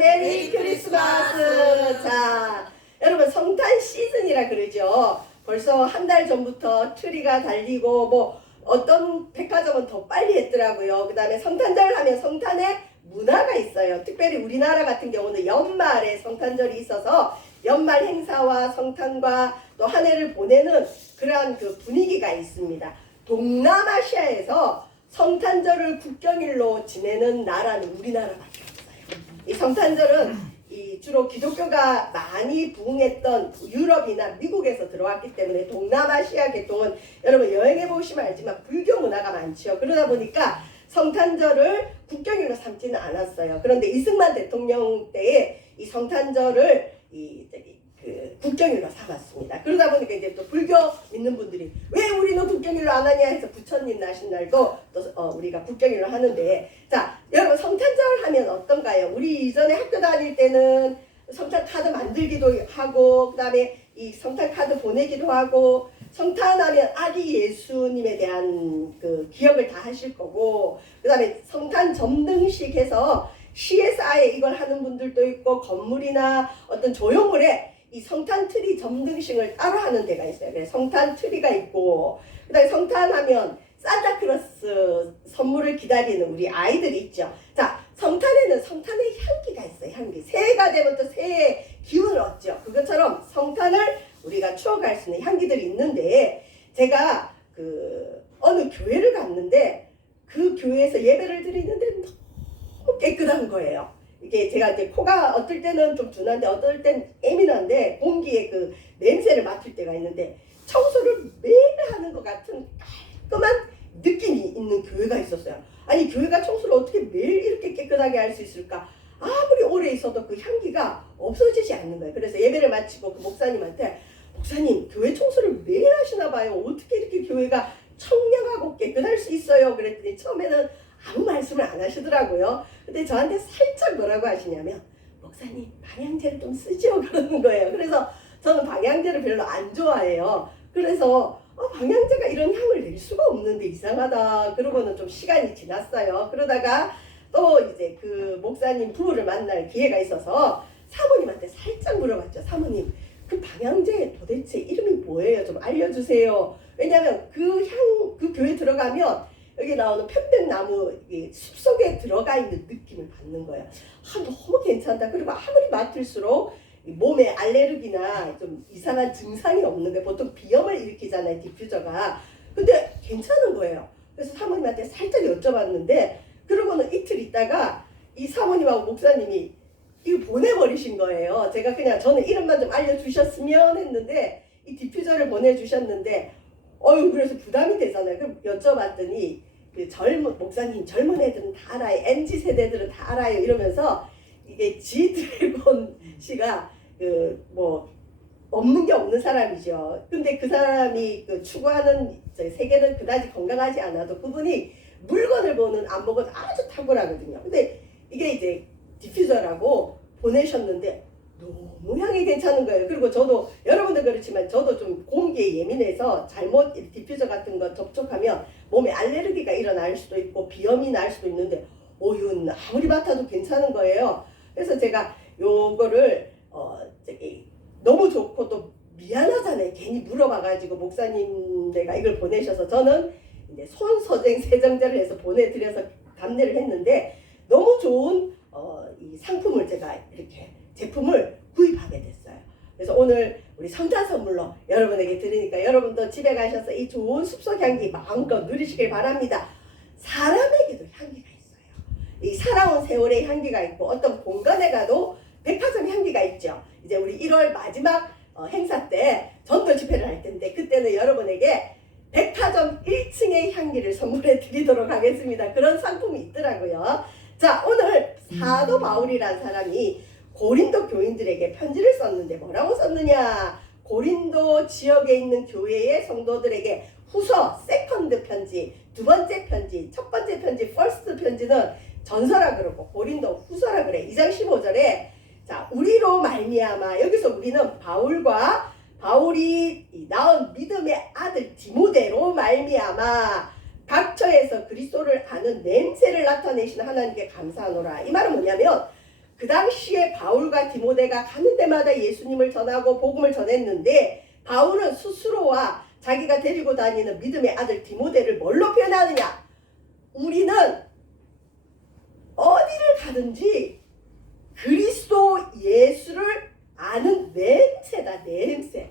메리 크리스마스. 자, 여러분 성탄 시즌이라 그러죠. 벌써 한 달 전부터 트리가 달리고 뭐 어떤 백화점은 더 빨리 했더라고요. 그 다음에 성탄절 하면 성탄의 문화가 있어요. 특별히 우리나라 같은 경우는 연말에 성탄절이 있어서 연말 행사와 성탄과 또 한 해를 보내는 그러한 그 분위기가 있습니다. 동남아시아에서 성탄절을 국경일로 지내는 나라는 우리나라밖에 없어요. 이 성탄절은 주로 기독교가 많이 부흥했던 유럽이나 미국에서 들어왔기 때문에 동남아시아 계통은 여러분 여행해 보시면 알지만 불교 문화가 많죠. 그러다 보니까 성탄절을 국경일로 삼지는 않았어요. 그런데 이승만 대통령 때에 이 성탄절을 국경일로 삼았습니다. 그러다 보니까 이제 또 불교 믿는 분들이 왜 우리는 국경일로 안 하냐 해서 부처님 나신 날도 또 우리가 국경일로 하는데, 자 여러분 성탄절 하면 어떤가요? 우리 이전에 학교 다닐 때는 성탄 카드 만들기도 하고, 그 다음에 이 성탄 카드 보내기도 하고, 성탄하면 아기 예수님에 대한 그 기억을 다 하실 거고, 그 다음에 성탄 점등식 해서 시에서 아예 이걸 하는 분들도 있고, 건물이나 어떤 조형물에 이 성탄 트리 점등식을 따로 하는 데가 있어요. 그래서 성탄 트리가 있고, 그 다음에 성탄하면 산타크로스 선물을 기다리는 우리 아이들이 있죠. 자, 성탄에는 성탄의 향기가 있어요. 향기. 새해가 되면 또 새해의 기운을 얻죠. 그것처럼 성탄을 우리가 추억할 수 있는 향기들이 있는데, 제가 어느 교회를 갔는데 그 교회에서 예배를 드리는데 너무 깨끗한 거예요. 이게 제가 이제 코가 어떨 때는 좀 둔한데 어떨 땐 예민한데 공기의 그 냄새를 맡을 때가 있는데 청소를 매일 하는 것 같은 깔끔한 느낌이 있는 교회가 있었어요. 아니 교회가 청소를 어떻게 매일 이렇게 깨끗하게 할 수 있을까? 아무리 오래 있어도 그 향기가 없어지지 않는 거예요. 그래서 예배를 마치고 그 목사님한테, 목사님 교회 청소를 매일 하시나 봐요. 어떻게 이렇게 교회가 청량하고 깨끗할 수 있어요? 그랬더니 처음에는 아무 말씀을 안 하시더라고요. 근데 저한테 살짝 뭐라고 하시냐면, 목사님 방향제를 좀 쓰죠 그러는 거예요. 그래서 저는 방향제를 별로 안 좋아해요. 그래서 방향제가 이런 향을 낼 수가 없는데 이상하다 그러고는 좀 시간이 지났어요. 그러다가 또 이제 그 목사님 부부를 만날 기회가 있어서 사모님한테 살짝 물어봤죠. 사모님 그 방향제 도대체 이름이 뭐예요? 좀 알려주세요. 왜냐하면 그 교회 들어가면 여기 나오는 편백나무 숲속에 들어가 있는 느낌을 받는 거예요. 너무 괜찮다. 그리고 아무리 맡을수록 몸에 알레르기나 좀 이상한 증상이 없는데 보통 비염을 일으키잖아요, 디퓨저가. 근데 괜찮은 거예요. 그래서 사모님한테 살짝 여쭤봤는데, 그러고는 이틀 있다가 이 사모님하고 목사님이 이거 보내버리신 거예요. 제가 그냥 저는 이름만 좀 알려주셨으면 했는데 이 디퓨저를 보내주셨는데, 그래서 부담이 되잖아요. 그럼 여쭤봤더니 목사님 젊은 애들은 다 알아요. MZ 세대들은 다 알아요. 이러면서 이게 G드래곤 씨가 없는 게 없는 사람이죠. 근데 그 사람이 추구하는 세계는 그다지 건강하지 않아도 그분이 물건을 보는 안목은 아주 탁월하거든요. 근데 이게 이제 디퓨저라고 보내셨는데 너무 향이 괜찮은 거예요. 그리고 저도 여러분들 그렇지만 저도 좀 공기에 예민해서 잘못 디퓨저 같은 거 접촉하면 몸에 알레르기가 일어날 수도 있고 비염이 날 수도 있는데 이건 아무리 맡아도 괜찮은 거예요. 그래서 제가 요거를 너무 좋고 또 미안하잖아요. 괜히 물어봐가지고 목사님 내가 이걸 보내셔서 저는 이제 손소쟁 세정제를 해서 보내드려서 감내를 했는데 너무 좋은 이 상품을 제가 이렇게 제품을 구입하게 됐어요. 그래서 오늘 우리 성탄 선물로 여러분에게 드리니까 여러분도 집에 가셔서 이 좋은 숲속 향기 마음껏 누리시길 바랍니다. 사람에게도 향기가 있어요. 이 살아온 세월의 향기가 있고 어떤 공간에 가도 백화점 향기가 있죠. 이제 우리 1월 마지막 행사 때 전도 집회를 할 텐데 그때는 여러분에게 백화점 1층의 향기를 선물해 드리도록 하겠습니다. 그런 상품이 있더라고요. 자, 오늘 사도 바울이라는 사람이 고린도 교인들에게 편지를 썼는데 뭐라고 썼느냐? 고린도 지역에 있는 교회의 성도들에게 후서, 세컨드 편지, 두 번째 편지, 첫 번째 편지, 퍼스트 편지는 전서라 그러고 고린도 후서라 그래. 2장 15절에 자, 우리로 말미암아, 여기서 우리는 바울이 낳은 믿음의 아들 디모데로 말미암아 각처에서 그리스도를 아는 냄새를 나타내시는 하나님께 감사하노라. 이 말은 뭐냐면 그 당시에 바울과 디모데가 가는 데마다 예수님을 전하고 복음을 전했는데 바울은 스스로와 자기가 데리고 다니는 믿음의 아들 디모데를 뭘로 표현하느냐? 우리는 어디를 가든지 그리스도 예수를 아는 냄새다, 냄새.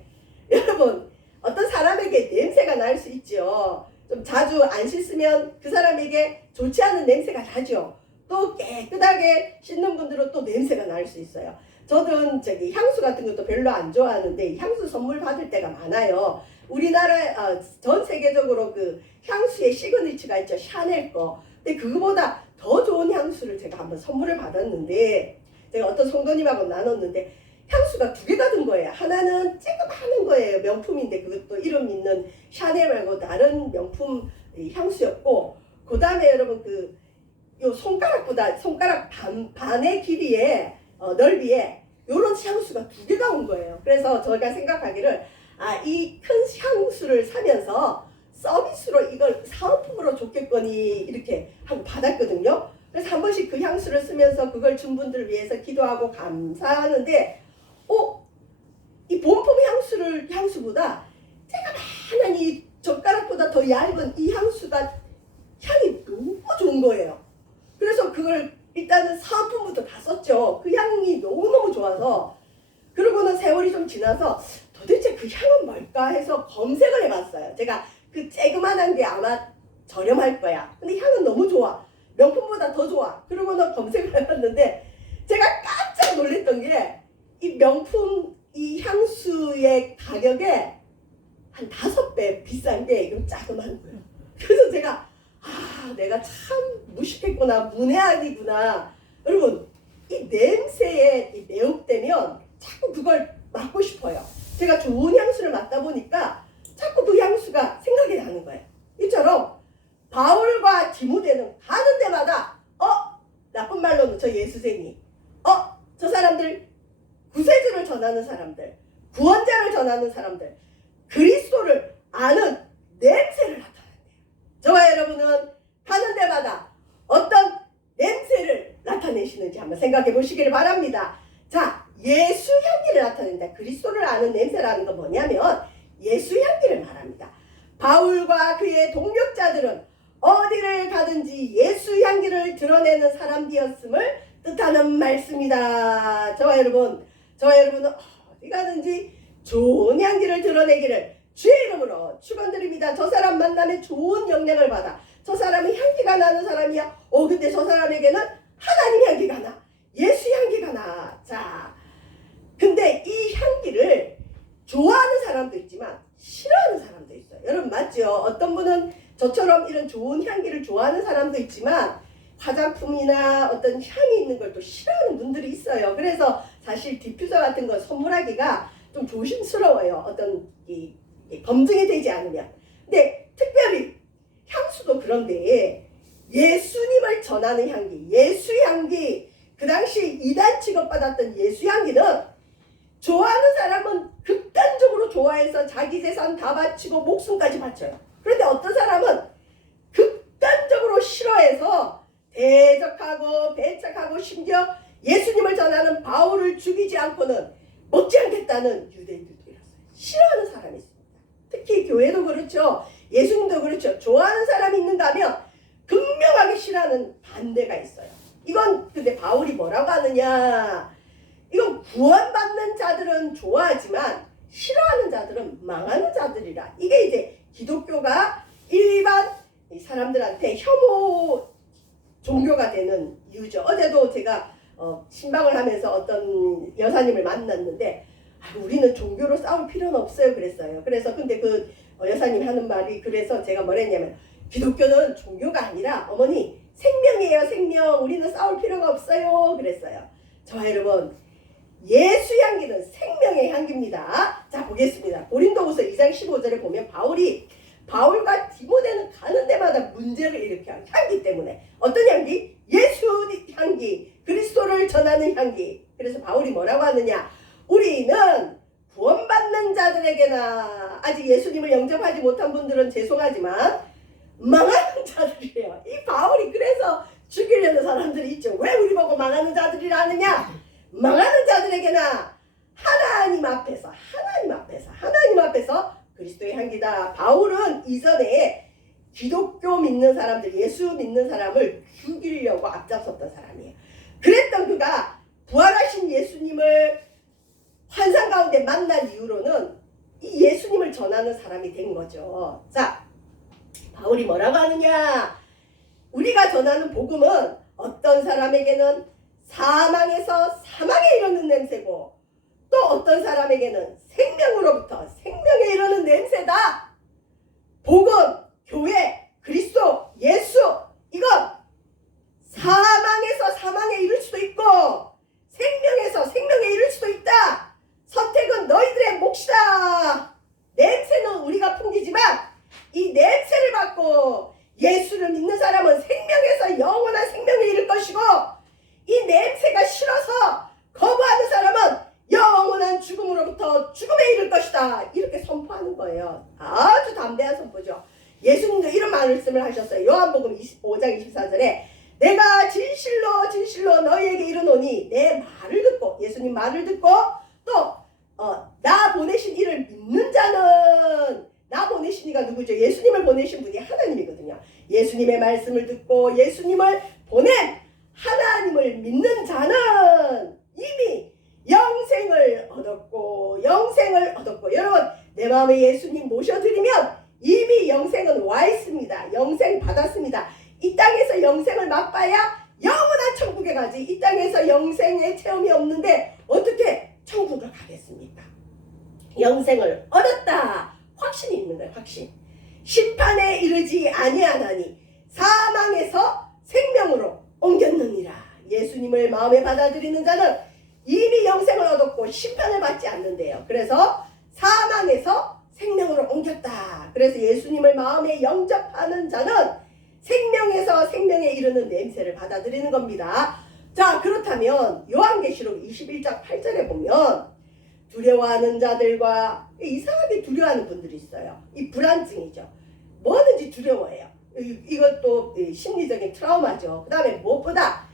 여러분, 어떤 사람에게 냄새가 날 수 있죠. 좀 자주 안 씻으면 그 사람에게 좋지 않은 냄새가 나죠. 또 깨끗하게 씻는 분들은 또 냄새가 날 수 있어요. 저는 향수 같은 것도 별로 안 좋아하는데 향수 선물 받을 때가 많아요. 우리나라 전 세계적으로 그 향수의 시그니처가 있죠. 샤넬 거. 근데 그거보다 더 좋은 향수를 제가 한번 선물을 받았는데 제가 어떤 성도님하고 나눴는데 향수가 2개가 든 거예요. 하나는 쬐그마한 거예요. 명품인데 그것도 이름 있는 샤넬 말고 다른 명품 향수였고 그 다음에 여러분 요 손가락보다 손가락 반의 길이에 넓이에 요런 향수가 2개가 온 거예요. 그래서 저희가 생각하기를 이 큰 향수를 사면서 서비스로 이걸 사은품으로 줬겠거니 이렇게 하고 받았거든요. 그래서 한 번씩 그 향수를 쓰면서 그걸 준 분들을 위해서 기도하고 감사하는데 이 본품 향수보다 쬐그마한 이 젓가락보다 더 얇은 이 향수가 향이 너무 좋은 거예요. 그래서 그걸 일단은 사은품부터 다 썼죠. 그 향이 너무너무 좋아서 그러고는 세월이 좀 지나서 도대체 그 향은 뭘까 해서 검색을 해봤어요. 제가 그 쬐그만한 게 아마 저렴할 거야. 근데 향은 너무 좋아. 명품보다 더 좋아. 그러고는 검색을 해봤는데 제가 깜짝 놀랐던 게 이 명품 이 향수의 가격에 한 5배 비싼 게 이건 자그마한 거예요. 그래서 제가 내가 참 무식했구나, 문외한이구나. 여러분, 이 냄새에 매혹되면 자꾸 그걸 맡고 싶어요. 제가 좋은 향수를 맡다 보니까 자꾸 그 향수가 생각이 나는 거예요. 이처럼 바울과 디모데는 가는 데마다 나쁜 말로는 저 예수쟁이, 저 사람들 구세주를 전하는 사람들, 구원자를 전하는 사람들, 그리스도를 아는 냄새를 나타낸대요. 저와 여러분은 가는 데마다 어떤 냄새를 나타내시는지 한번 생각해 보시기를 바랍니다. 자, 예수 향기를 나타낸다. 그리스도를 아는 냄새라는 건 뭐냐면 예수 향기를 말합니다. 바울과 그의 동력자들은 어디를 가든지 예수 향기를 드러내는 사람들이었음을 뜻하는 말씀이다. 저와 여러분은 어디 가든지 좋은 향기를 드러내기를 주의 이름으로 축원드립니다. 저 사람 만나면 좋은 영향을 받아. 저 사람은 향기가 나는 사람이야. 근데 저 사람에게는 하나님 향기가 나. 예수 향기가 나. 자, 근데 이 향기를 좋아하는 사람도 있지만 싫어하는 사람도 있어요. 여러분 맞죠? 어떤 분은 저처럼 이런 좋은 향기를 좋아하는 사람도 있지만 화장품이나 어떤 향이 있는 걸 또 싫어하는 분들이 있어요. 그래서 사실 디퓨저 같은 거 선물하기가 좀 조심스러워요. 어떤 검증이 되지 않으면. 근데 특별히 향수도 그런데 예수님을 전하는 향기, 예수 향기, 그 당시 이단 취급받았던 예수 향기는 좋아하는 사람은 극단적으로 좋아해서 자기 재산 다 바치고 목숨까지 바쳐요. 그런데 어떤 사람은 극단적으로 싫어해서 대적하고 배척하고 심지어 예수님을 전하는 바울을 죽이지 않고는 먹지 않겠다는 유대인들도 있어요. 싫어하는 사람이 있습니다. 특히 교회도 그렇죠. 예수님도 그렇죠. 좋아하는 사람이 있는가 하면 극명하게 싫어하는 반대가 있어요. 이건 근데 바울이 뭐라고 하느냐. 이건 구원받는 자들은 좋아하지만 싫어하는 자들은 망하는 자들이라. 이게 이제 기독교가 일반 사람들한테 혐오 종교가 되는 이유죠. 어제도 제가 신방을 하면서 어떤 여사님을 만났는데 우리는 종교로 싸울 필요는 없어요 그랬어요. 그래서 근데 그 여사님 하는 말이 그래서 제가 뭐랬냐면 기독교는 종교가 아니라 어머니 생명이에요. 생명. 우리는 싸울 필요가 없어요 그랬어요. 저와 여러분 예수 향기는 생명의 향기입니다. 자 보겠습니다. 고린도후서 2장 15절에 보면 바울과 디모데는 가는 데마다 문제를 일으켜요. 향기 때문에. 어떤 향기? 예수 향기. 그리스도를 전하는 향기. 그래서 바울이 뭐라고 하느냐. 우리는 구원받는 자들에게나 아직 예수님을 영접하지 못한 분들은 죄송하지만 망하는 자들이에요. 이 바울이 그래서 죽이려는 사람들이 있죠. 왜 우리 보고 망하는 자들이라 하느냐? 망하는 자들에게나 하나님 앞에서 그리스도의 향기다. 바울은 이전에 기독교 믿는 사람들, 예수 믿는 사람을 죽이려고 앞장섰던 사람이에요. 그랬던 그가 부활하신 예수님을 환상 가운데 만난 이후로는 이 예수님을 전하는 사람이 된 거죠. 자, 바울이 뭐라고 하느냐? 우리가 전하는 복음은 어떤 사람에게는 사망에서 사망에 이르는 냄새고, 또 어떤 사람에게는 생명으로부터 생명에 이르는 냄새다. 복음, 교회, 그리스도, 예수, 이건 사망에서 사망에 이를 수도 있고 생명에서 생명에 이를 수도 있다. 선택은 너희들의 몫이다. 냄새는 우리가 풍기지만 이 냄새를 받고 예수를 믿는 사람은 생명에서 영원한 생명에 이를 것이고, 이 냄새가 싫어서 거부하는 사람은 영원한 죽음으로부터 죽음에 이를 것이다. 이렇게 선포하는 거예요. 아주 담대한 선포죠. 예수님도 이런 말씀을 하셨어요. 요한복음 5장 24절에 내가 진실로 진실로 너희에게 이르노니, 내 말을 듣고, 예수님 말을 듣고 또 나 보내신 이를 믿는 자는, 나 보내신 이가 누구죠? 예수님을 보내신 분이 하나님이거든요. 예수님의 말씀을 듣고 예수님을 보낸 하나님을 믿는 자는 이미 영생을 얻었고 여러분, 내 마음에 예수님 모셔드리면 이미 영생은 와 있습니다. 영생 받았습니다. 이 땅에서 영생을 맛봐야 영원한 천국에 가지, 이 땅에서 영생의 체험이 없는데 어떻게 천국을 가겠습니까? 영생을 얻었다. 확신이 있는 거예요. 확신. 심판에 이르지 아니하나니 사망에서 생명으로 옮겼느니라. 예수님을 마음에 받아들이는 자는 이미 영생을 얻었고 심판을 받지 않는데요. 그래서 사망에서 생명으로 옮겼다. 그래서 예수님을 마음에 영접하는 자는 생명에서 생명에 이르는 냄새를 받아들이는 겁니다. 자, 그렇다면 요한계시록 21장 8절에 보면 두려워하는 자들과, 이상하게 두려워하는 분들이 있어요. 이 불안증이죠. 뭐든지 두려워해요. 이것도 심리적인 트라우마죠. 그 다음에 무엇보다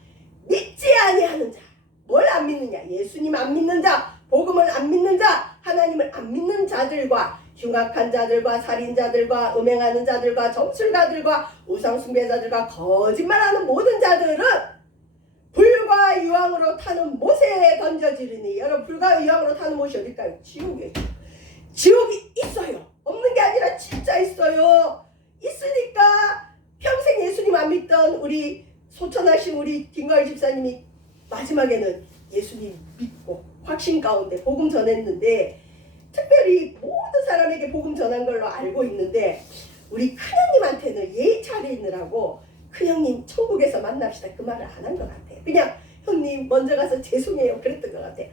믿지 아니하는 자. 뭘 안 믿느냐? 예수님 안 믿는 자, 복음을 안 믿는 자, 하나님을 안 믿는 자들과, 흉악한 자들과, 살인자들과, 음행하는 자들과, 점술가들과, 우상숭배자들과, 거짓말하는 모든 자들은 불과 유황으로 타는 못에 던져지르니. 여러분, 불과 유황으로 타는 못이 어딜까요? 지옥이에요. 지옥이 있어요. 없는 게 아니라 진짜 있어요. 있으니까 평생 예수님 안 믿던 우리 소천하신 우리 김가을 집사님이 마지막에는 예수님 믿고 확신 가운데 복음 전했는데, 특별히 모든 사람에게 복음 전한 걸로 알고 있는데, 우리 큰형님한테는 예의 차리느라고 큰형님 천국에서 만납시다 그 말을 안 한 것 같아요. 그냥 형님 먼저 가서 죄송해요 그랬던 것 같아요.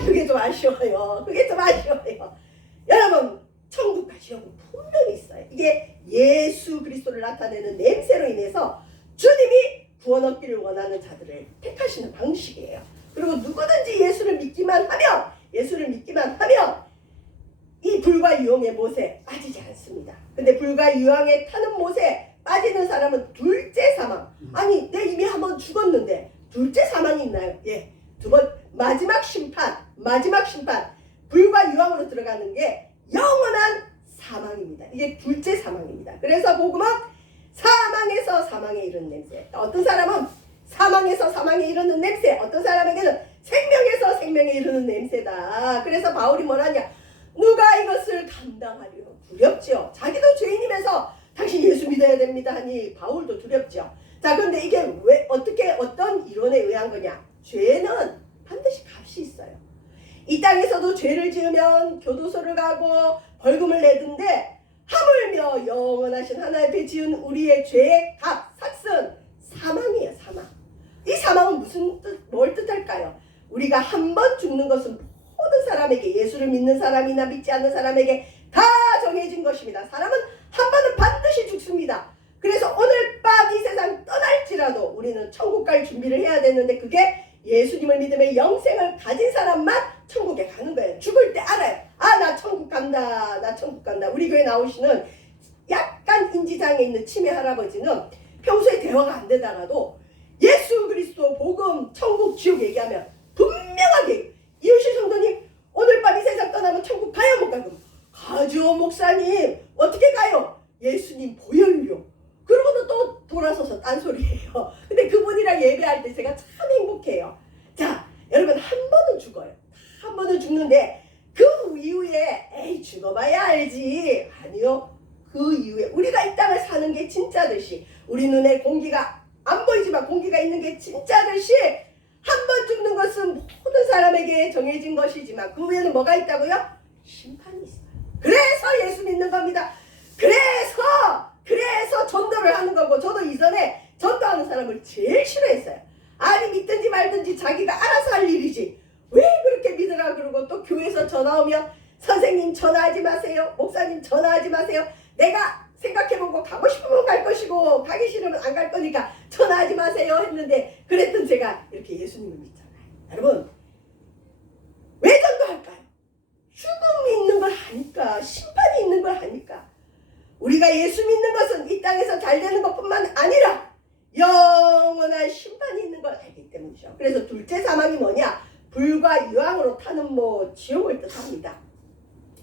그게 좀 아쉬워요. 여러분, 천국과 지옥은 분명히 있어요. 이게 예수 그리스도를 나타내는 냄새로 인해서 주님이 구원 얻기를 원하는 자들을 택하시는 방식이에요. 그리고 누구든지 예수를 믿기만 하면 이 불과 유황의 못에 빠지지 않습니다. 근데 불과 유황에 타는 못에 빠지는 사람은 둘째 사망. 아니, 내 이미 한번 죽었는데 둘째 사망이 있나요? 예. 두 번, 마지막 심판. 불과 유황으로 들어가는 게 영원한 사망입니다. 이게 둘째 사망입니다. 그래서 복음은 사망에서 사망에 이르는 냄새. 어떤 사람은 사망에서 사망에 이르는 냄새, 어떤 사람에게는 생명에서 생명에 이르는 냄새다. 그래서 바울이 뭐라냐? 누가 이것을 감당하리요? 두렵죠. 자기도 죄인이면서 당신 예수 믿어야 됩니다 하니 바울도 두렵죠. 자, 그런데 이게 왜, 어떻게, 어떤 이론에 의한 거냐? 죄는 반드시 값이 있어요. 이 땅에서도 죄를 지으면 교도소를 가고 벌금을 내던데, 하물며 영원하신 하나님 앞에 지은 우리의 죄의 값, 삭은 사망이에요. 사망. 이 사망은 뭘 뜻할까요? 우리가 한 번 죽는 것은 모든 사람에게, 예수를 믿는 사람이나 믿지 않는 사람에게 다 정해진 것입니다. 사람은 한 번은 반드시 죽습니다. 그래서 오늘 밤 이 세상 떠날지라도 우리는 천국 갈 준비를 해야 되는데, 그게 예수님을 믿으며 영생을 가진 사람만 천국에 가는 거예요. 죽을 때 알아요. 나 천국 간다. 우리 교회 나오시는 약간 인지장애 있는 치매 할아버지는 평소에 대화가 안 되다가도 예수 그리스도 복음, 천국 예배할 때 제가 참 행복해요. 자, 여러분 한 번은 죽어요. 한 번은 죽는데 그 이후에 에이 죽어봐야 알지. 아니요. 그 이후에 우리가 이 땅을 사는 게 진짜듯이 우리 눈에 공기가 안 보이지만 공기가 있는 게 진짜듯이 한 번 죽는 것은 모든 사람에게 정해진 것이지만 그 후에는 뭐가 있다고요? 심판이 있어요. 그래서 예수 믿는 겁니다. 그래서 전도를 하는 거고 저도 이전에 전도하는 사람을 제일 싫어했어요. 아니 믿든지 말든지 자기가 알아서 할 일이지 왜 그렇게 믿으라 그러고 또 교회에서 전화 오면 선생님 전화하지 마세요. 목사님 전화하지 마세요. 내가 생각해보고 가고 싶으면 갈 것이고 가기 싫으면 안 갈 거니까 전화하지 마세요 했는데 그랬던 제가 이렇게 예수님을 믿잖아요. 여러분 왜 전도할까요? 죽음이 있는 걸 아니까 심판이 있는 걸 아니까 우리가 예수 믿는 것은 이 땅에서 잘 되는 것뿐만 아니라 영원한 심판이 있는 걸 알기 때문이죠. 그래서 둘째 사망이 뭐냐? 불과 유황으로 타는 지옥을 뜻합니다.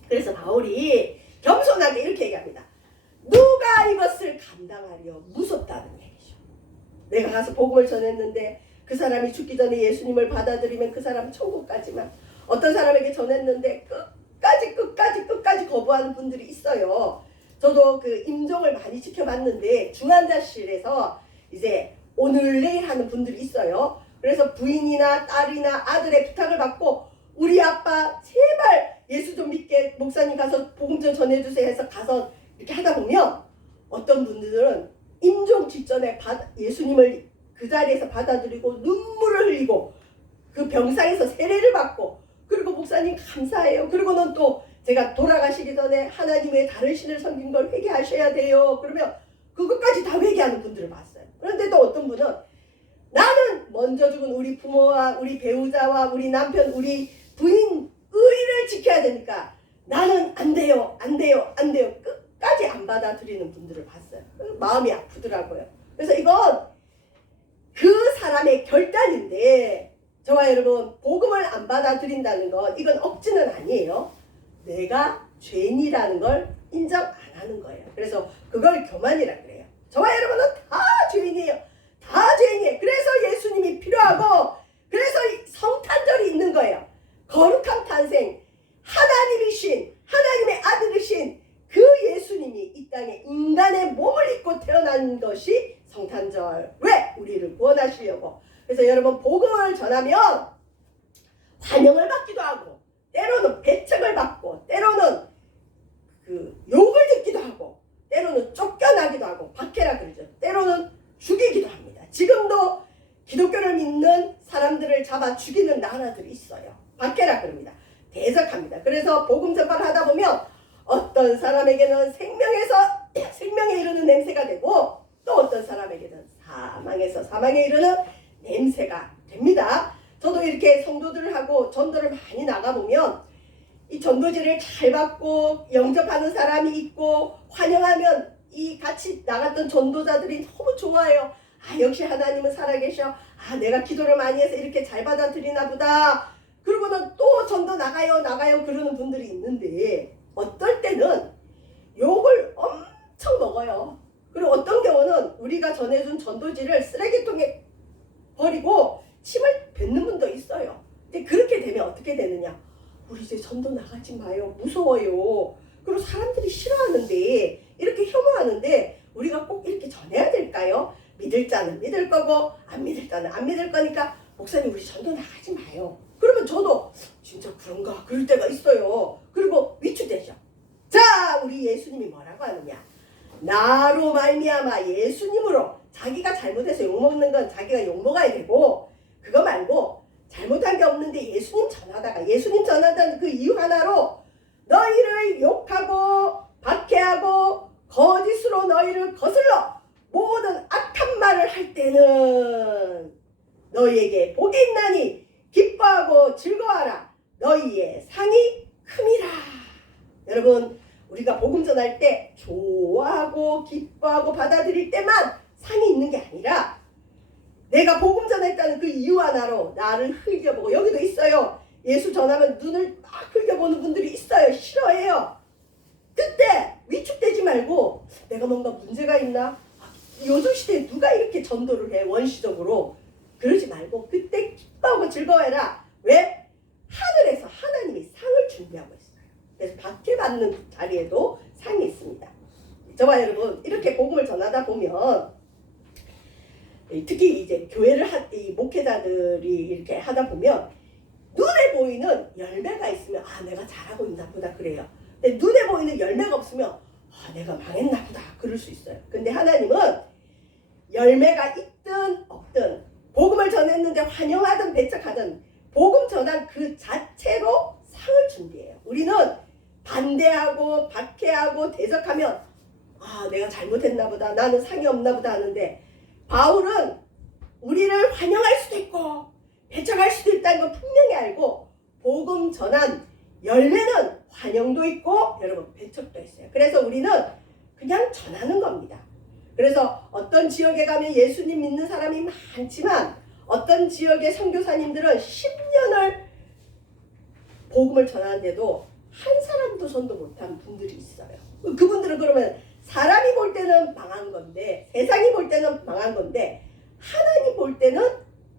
그래서 바울이 겸손하게 이렇게 얘기합니다. 누가 이것을 감당하려 무섭다는 얘기죠. 내가 가서 복음을 전했는데 그 사람이 죽기 전에 예수님을 받아들이면 그 사람 천국 가지만 어떤 사람에게 전했는데 끝까지 거부하는 분들이 있어요. 저도 그 임종을 많이 지켜봤는데 중환자실에서 이제 오늘 내일 하는 분들이 있어요. 그래서 부인이나 딸이나 아들의 부탁을 받고 우리 아빠 제발 예수 좀 믿게 목사님 가서 복음 좀 전해주세요 해서 가서 이렇게 하다 보면 어떤 분들은 임종 직전에 예수님을 그 자리에서 받아들이고 눈물을 흘리고 그 병상에서 세례를 받고 그리고 목사님 감사해요. 그리고는 또 제가 돌아가시기 전에 하나님의 다른 신을 섬긴 걸 회개하셔야 돼요. 그러면 그것까지 다 회개하는 분들을 봤어요. 그런데 또 어떤 분은 나는 먼저 죽은 우리 부모와 우리 배우자와 우리 남편 우리 부인 의를 지켜야 되니까 나는 안 돼요. 끝까지 안 받아들이는 분들을 봤어요. 마음이 아프더라고요. 그래서 이건 그 사람의 결단인데 저와 여러분 복음을 안 받아들인다는 건 이건 억지는 아니에요. 내가 죄인이라는 걸 인정 안 하는 거예요. 그래서 그걸 교만이라 그래요. 저와 여러분은 다 죄인이에요. 다 죄인이에요. 그래서 예수님이 필요하고 그래서 성탄절이 있는 거예요. 거룩한 탄생 하나님이신 하나님의 아들이신 그 예수님이 이 땅에 인간의 몸을 입고 태어난 것이 성탄절. 왜? 우리를 구원하시려고. 그래서 여러분 복음을 전하면 환영을 받기도 하고 때로는 배척을 받고 때로는 그 욕을 듣기도 하고 때로는 쫓겨나기도 하고 박해라 그러죠. 때로는 죽이기도 합니다. 지금도 기독교를 믿는 사람들을 잡아 죽이는 나라들이 있어요. 박해라 그럽니다. 대적합니다. 그래서 복음 전파를 하다 보면 어떤 사람에게는 생명에 이르는 냄새가 되고 또 어떤 사람에게는 사망에 이르는 냄새가 됩니다. 저도 이렇게 성도들을 하고 전도를 많이 나가보면 이 전도지를 잘 받고 영접하는 사람이 있고 환영하면 이 같이 나갔던 전도자들이 너무 좋아요. 아 역시 하나님은 살아계셔. 아 내가 기도를 많이 해서 이렇게 잘 받아들이나 보다. 그리고는 또 전도 나가요 그러는 분들이 있는데 어떨 때는 욕을 엄청 먹어요. 그리고 어떤 경우는 우리가 전해준 전도지를 쓰레기통에 버리고 침을 뱉는 분도 있어요. 근데 그렇게 되면 어떻게 되느냐? 우리 이제 전도 나가지 마요. 무서워요. 그리고 사람들이 싫어하는데 이렇게 혐오하는데 우리가 꼭 이렇게 전해야 될까요? 믿을 자는 믿을 거고 안 믿을 자는 안 믿을 거니까 목사님 우리 전도 나가지 마요. 그러면 저도 진짜 그런가 그럴 때가 있어요. 그리고 위축되죠. 자 우리 예수님이 뭐라고 하느냐? 나로 말미암아 예수님으로 자기가 잘못해서 욕먹는 건 자기가 욕먹어야 되고 그거 말고 잘못한 게 없는데 예수님 전하다는 그 이유 하나로 너희를 욕하고 박해하고 거짓으로 너희를 거슬러 모든 악한 말을 할 때는 너희에게 복이 있나니 기뻐하고 즐거워하라. 너희의 상이 큼이라. 여러분 우리가 복음 전할 때 좋아하고 기뻐하고 받아들일 때만 상이 있는 게 아니라 내가 복음 전했다는 그 이유 하나로 나를 흘겨보고 여기도 있어요. 예수 전하면 눈을 막 흘겨보는 분들이 있어요. 싫어해요. 그때 위축되지 말고 내가 뭔가 문제가 있나? 요즘 시대에 누가 이렇게 전도를 해 원시적으로 그러지 말고 그때 기뻐하고 즐거워해라. 왜? 하늘에서 하나님이 상을 준비하고 있어요. 그래서 받게 받는 자리에도 상이 있습니다. 저와 여러분 이렇게 복음을 전하다 보면 특히 이제 교회를 이 목회자들이 이렇게 하다 보면 눈에 보이는 열매가 있으면 아 내가 잘하고 있나 보다 그래요. 근데 눈에 보이는 열매가 없으면 아 내가 망했나 보다 그럴 수 있어요. 근데 하나님은 열매가 있든 없든 복음을 전했는데 환영하든 배척하든 복음 전한 그 자체로 상을 준비해요. 우리는 반대하고 박해하고 대적하면 아 내가 잘못했나 보다 나는 상이 없나 보다 하는데 바울은 우리를 환영할 수도 있고 배척할 수도 있다는 걸 분명히 알고 복음 전한 열매는 환영도 있고 여러분 배척도 있어요. 그래서 우리는 그냥 전하는 겁니다. 그래서 어떤 지역에 가면 예수님 믿는 사람이 많지만 어떤 지역의 선교사님들은 10년을 복음을 전하는데도 한 사람도 전도 못한 분들이 있어요. 그분들은 그러면 사람이 볼 때는 망한 건데 세상이 볼 때는 망한 건데 하나님 볼 때는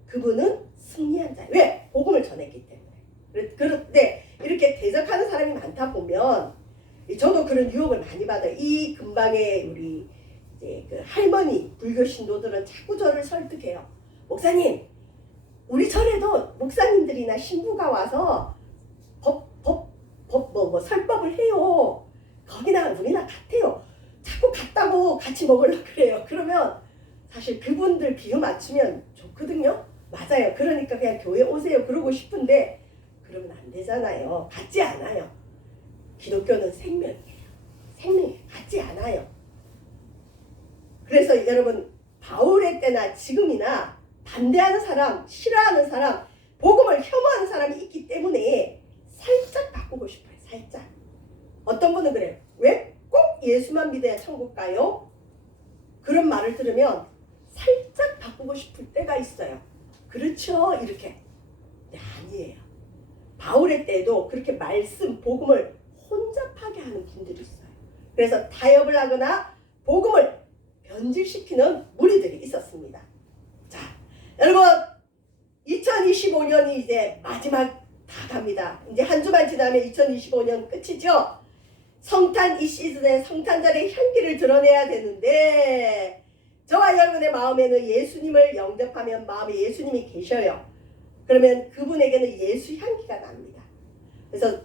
그분은 승리한 자예요. 왜? 복음을 전했기 때문에. 그런데 이렇게 대적하는 사람이 많다 보면 저도 그런 유혹을 많이 받아요. 이 근방에 우리 이제 그 할머니 불교 신도들은 자꾸 저를 설득해요. 목사님, 우리 절에도 목사님들이나 신부가 와서 설법을 해요. 거기나 우리나 같아요. 자꾸 같다고 같이 먹으려고 그래요. 그러면 사실 그분들 비유 맞추면 좋거든요. 맞아요. 그러니까 그냥 교회 오세요. 그러고 싶은데 그러면 안 되잖아요. 같지 않아요. 기독교는 생명이에요. 생명이에요. 같지 않아요. 그래서 여러분 바울의 때나 지금이나 반대하는 사람, 싫어하는 사람, 복음을 혐오하는 사람이 있기 때문에 살짝 바꾸고 싶어요. 살짝. 어떤 분은 그래요. 왜? 꼭 예수만 믿어야 천국 가요? 그런 말을 들으면 살짝 바꾸고 싶을 때가 있어요. 그렇죠? 이렇게. 네, 아니에요. 바울의 때도 그렇게 말씀, 복음을 혼잡하게 하는 분들이 있어요. 그래서 타협을 하거나 복음을 변질시키는 무리들이 있었습니다. 자, 여러분 2025년이 이제 마지막 다 갑니다. 이제 한 주만 지나면 2025년 끝이죠. 성탄 이 시즌에 성탄절의 향기를 드러내야 되는데 저와 여러분의 마음에는 예수님을 영접하면 마음에 예수님이 계셔요. 그러면 그분에게는 예수 향기가 납니다. 그래서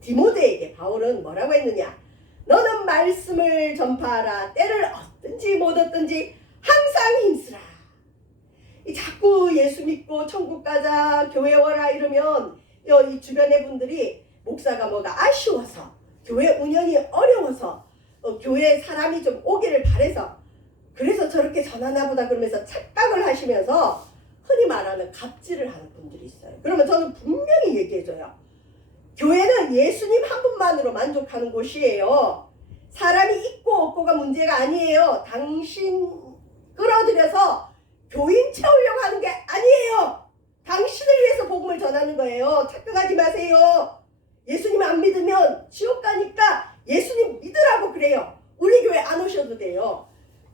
디모데에게 바울은 뭐라고 했느냐? 너는 말씀을 전파하라. 때를 얻든지 못 얻든지 항상 힘쓰라. 자꾸 예수 믿고 천국 가자 교회 와라 이러면 이 주변의 분들이 목사가 뭐가 아쉬워서 교회 운영이 어려워서 교회 사람이 좀 오기를 바래서 그래서 저렇게 전하나 보다 그러면서 착각을 하시면서 흔히 말하는 갑질을 하는 분들이 있어요. 그러면 저는 분명히 얘기해줘요. 교회는 예수님 한 분만으로 만족하는 곳이에요. 사람이 있고 없고가 문제가 아니에요. 당신 끌어들여서 교인 채우려고 하는 게 아니에요. 당신을 위해서 복음을 전하는 거예요. 착각하지 마세요. 예수님 안 믿으면 지옥 가니까 예수님 믿으라고 그래요. 우리 교회 안 오셔도 돼요.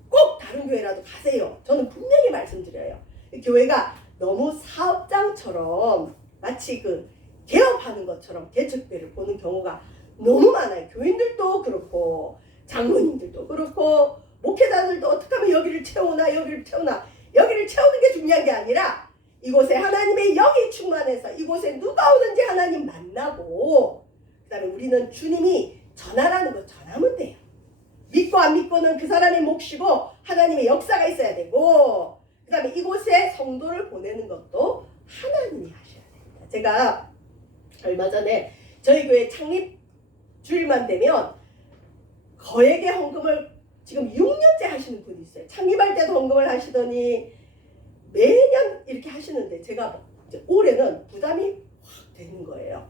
꼭 다른 교회라도 가세요. 저는 분명히 말씀드려요. 교회가 너무 사업장처럼 마치 그 개업하는 것처럼 개척교회를 보는 경우가 너무 많아요. 교인들도 그렇고 장로님들도 그렇고 목회자들도 어떻게 하면 여기를 채우나 여기를 채우는 게 중요한 게 아니라 이곳에 하나님의 영이 충만해서 이곳에 누가 오는지 하나님 만나고 그 다음에 우리는 주님이 전하라는 거 전하면 돼요. 믿고 안 믿고는 그 사람의 몫이고 하나님의 역사가 있어야 되고 그 다음에 이곳에 성도를 보내는 것도 하나님이 하셔야 됩니다. 제가 얼마 전에 저희 교회 창립 주일만 되면 거액의 헌금을 지금 6년째 하시는 분이 있어요. 창립할 때도 헌금을 하시더니 매년 이렇게 하시는데 제가 이제 올해는 부담이 확 되는 거예요.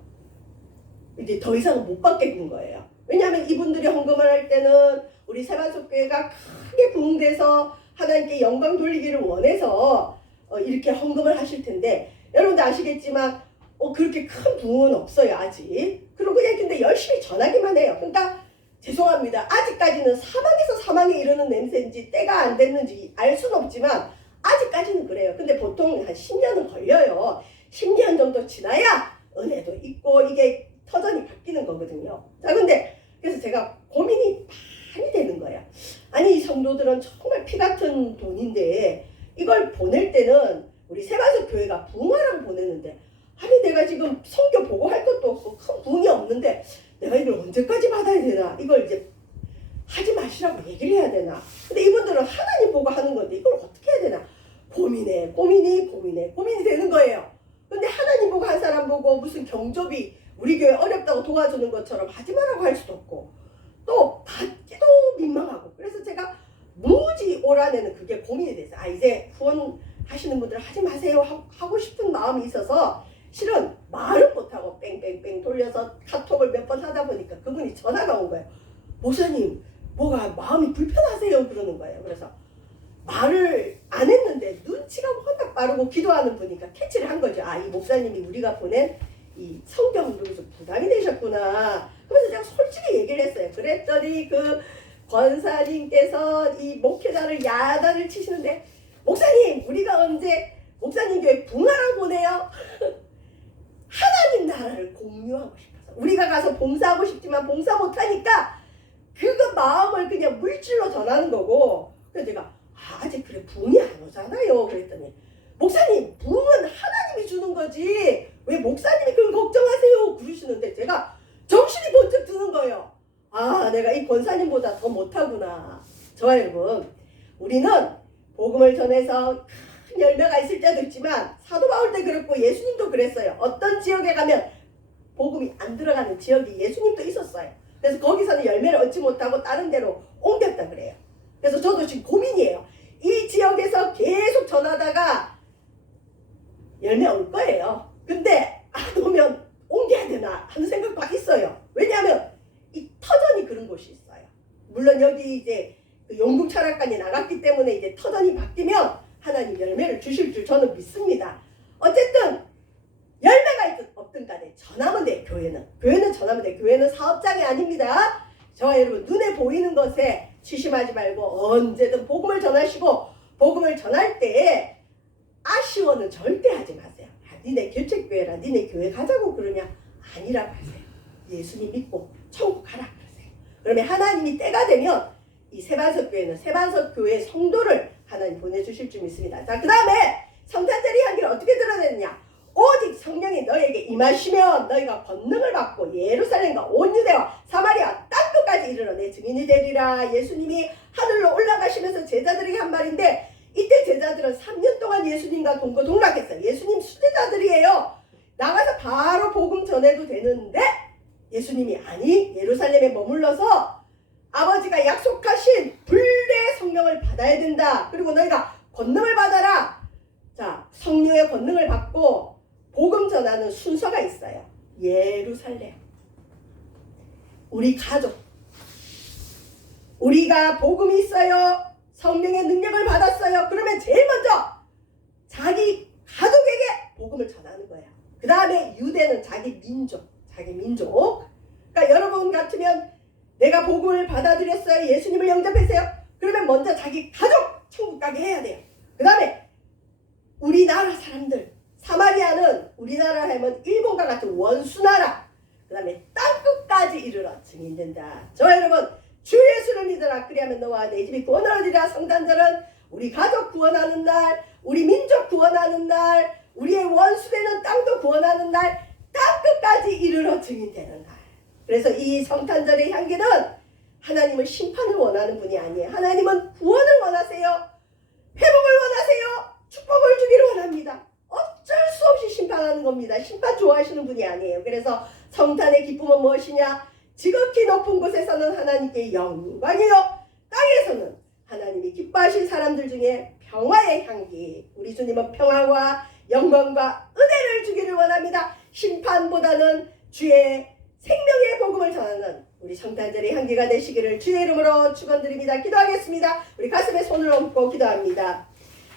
이제 더 이상은 못 받겠는 거예요. 왜냐하면 이분들이 헌금을 할 때는 우리 세반석교회가 크게 부흥돼서 하나님께 영광 돌리기를 원해서 이렇게 헌금을 하실 텐데 여러분도 아시겠지만 그렇게 큰 부흥은 없어요 아직. 그리고 그냥 근데 열심히 전하기만 해요. 그러니까 죄송합니다. 아직까지는 사망에서 사망에 이르는 냄새인지 때가 안 됐는지 알 수는 없지만 아직까지는 그래요. 근데 보통 한 10년은 걸려요. 10년 정도 지나야 은혜도 있고 이게 터전이 바뀌는 거거든요. 자, 근데 그래서 제가 고민이 많이 되는 거예요. 아니, 이 성도들은 정말 피 같은 돈인데 이걸 보낼 때는 우리 세바석 교회가 부흥하라고 보내는데, 아니 내가 지금 성교 보고 할 것도 없고 큰 부흥이 없는데 내가 이걸 언제까지 받아야 되나, 이걸 이제 하지 마시라고 얘기를 해야 되나. 근데 이분들은 하나님 보고 하는 건데 이걸 어떻게 해야 되나, 고민이 되는 거예요. 근데 하나님 보고 한 사람 보고 무슨 경조비 우리 교회 어렵다고 도와주는 것처럼 하지 말라고 할 수도 없고 또 받기도 민망하고, 그래서 제가 무지 올 한해는 그게 고민이 됐어요. 아, 이제 후원하시는 분들 하지 마세요 하고 싶은 마음이 있어서 실은 말을 못하고 뺑뺑뺑 돌려서 카톡을 몇 번 하다 보니까 그분이 전화가 온 거예요. 목사님, 뭐가 마음이 불편하세요? 그러는 거예요. 그래서 말을 안 했는데 눈치가 워낙 빠르고 기도하는 분이니까 캐치를 한 거죠. 아, 이 목사님이 우리가 보낸 이 성경으로 좀 부담이 되셨구나. 그래서 제가 솔직히 얘기를 했어요. 그랬더니 그 권사님께서 이 목회자를 야단을 치시는데, 목사님, 우리가 언제 목사님 교회 붕하라고 보내요? 하나님 나라를 공유하고 싶어서 우리가 가서 봉사하고 싶지만 봉사 못하니까 그거 마음을 그냥 물질로 전하는 거고. 그래서 제가 아직 그래 부흥이 안 오잖아요. 그랬더니 목사님, 부흥은 하나님이 주는 거지 왜 목사님이 그걸 걱정하세요? 그러시는데 제가 정신이 번쩍 드는 거예요. 아, 내가 이 권사님보다 더 못하구나. 저와 여러분, 우리는 복음을 전해서 큰 열매가 있을 때도 있지만 사도 바울 때 그랬고 예수님도 그랬어요. 어떤 지역에 가면 복음이 안 들어가는 지역이 예수님도 있었어요. 그래서 거기서는 열매를 얻지 못하고 다른 데로 옮겼다 그래요. 그래서 저도 지금 고민이에요. 이 지역에서 계속 전하다가 열매 올 거예요. 근데 안 오면 옮겨야 되나 하는 생각도 있어요. 왜냐하면 이 터전이 그런 곳이 있어요. 물론 여기 이제 그 용궁 철학관이 나갔기 때문에 이제 터전이 바뀌면 하나님 열매를 주실 줄 저는 믿습니다. 어쨌든 열매가 있든 없든 간에 전하면 돼요. 교회는 전하면 돼요. 교회는 사업장이 아닙니다. 저와 여러분, 눈에 보이는 것에 취심하지 말고 언제든 복음을 전하시고, 복음을 전할 때 아쉬워는 절대 하지 마세요. 아, 니네 교책교회라 니네 교회 가자고 그러냐, 아니라고 하세요. 예수님 믿고 천국 가라 그러세요. 그러면 하나님이 때가 되면 이 세반석 교회는 세반석 교회 성도를 하나님 보내주실 줄 믿습니다. 자, 그 다음에 성탄절의 향기를 어떻게 드러내느냐. 오직 성령이 너에게 임하시면 너희가 권능을 받고 예루살렘과 온 유대와 사마리아 땅끝까지 이르러 내 증인이 되리라. 예수님이 하늘로 올라가시면서 제자들에게 한 말인데, 이때 제자들은 3년 동안 예수님과 동거동락했어요. 예수님 수제자들이에요. 나가서 바로 복음 전해도 되는데 예수님이 아니, 예루살렘에 머물러서 아버지가 약속하신 불의 성령을 받아야 된다. 그리고 너희가 권능을 받아라. 자, 성령의 권능을 받고 복음 전하는 순서가 있어요. 예루살렘, 우리 가족, 우리가 복음이 있어요. 성령의 능력을 받았어요. 그러면 제일 먼저 자기 가족에게 복음을 전하는 거예요. 그 다음에 유대는 자기 민족. 그러니까 여러분 같으면 내가 복음을 받아들였어요. 예수님을 영접했어요. 그러면 먼저 자기 가족 천국 가게 해야 돼요. 그 다음에 우리나라 사람들, 사마리아는 우리나라 하면 일본과 같은 원수나라. 그 다음에 땅끝까지 이르러 증인된다. 저와 여러분, 주 예수를 믿으라. 그리하면 너와 내 집이 구원을 얻으리라. 성탄절은 우리 가족 구원하는 날, 우리 민족 구원하는 날, 우리의 원수되는 땅도 구원하는 날, 땅끝까지 이르러 증인되는 날. 그래서 이 성탄절의 향기는 하나님은 심판을 원하는 분이 아니에요. 하나님은 구원을 원하세요. 회복을 원하세요. 축복을 주기를 원합니다. 어쩔 수 없이 심판하는 겁니다. 심판 좋아하시는 분이 아니에요. 그래서 성탄의 기쁨은 무엇이냐? 지극히 높은 곳에서는 하나님께 영광이요, 땅에서는 하나님이 기뻐하실 사람들 중에 평화의 향기. 우리 주님은 평화와 영광과 은혜를 주기를 원합니다. 심판보다는 주의 생명의 복음을 전하는 우리 성탄절의 향기가 되시기를 주의 이름으로 축원드립니다. 기도하겠습니다. 우리 가슴에 손을 얹고 기도합니다.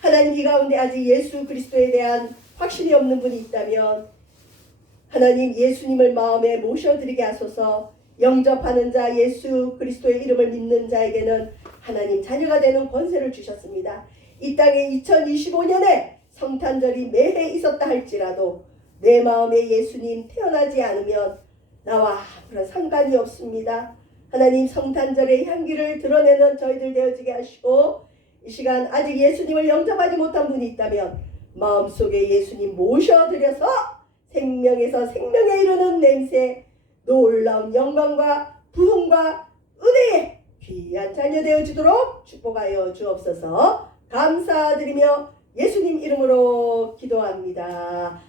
하나님, 이 가운데 아직 예수 그리스도에 대한 확신이 없는 분이 있다면 하나님, 예수님을 마음에 모셔드리게 하소서. 영접하는 자, 예수 그리스도의 이름을 믿는 자에게는 하나님 자녀가 되는 권세를 주셨습니다. 이 땅에 2025년에 성탄절이 매해 있었다 할지라도 내 마음에 예수님 태어나지 않으면 나와 아무런 상관이 없습니다. 하나님 성탄절의 향기를 드러내는 저희들 되어지게 하시고 이 시간 아직 예수님을 영접하지 못한 분이 있다면 마음속에 예수님 모셔드려서 생명에서 생명에 이르는 냄새 놀라운 영광과 부흥과 은혜의 귀한 자녀 되어지도록 축복하여 주옵소서. 감사드리며 예수님 이름으로 기도합니다.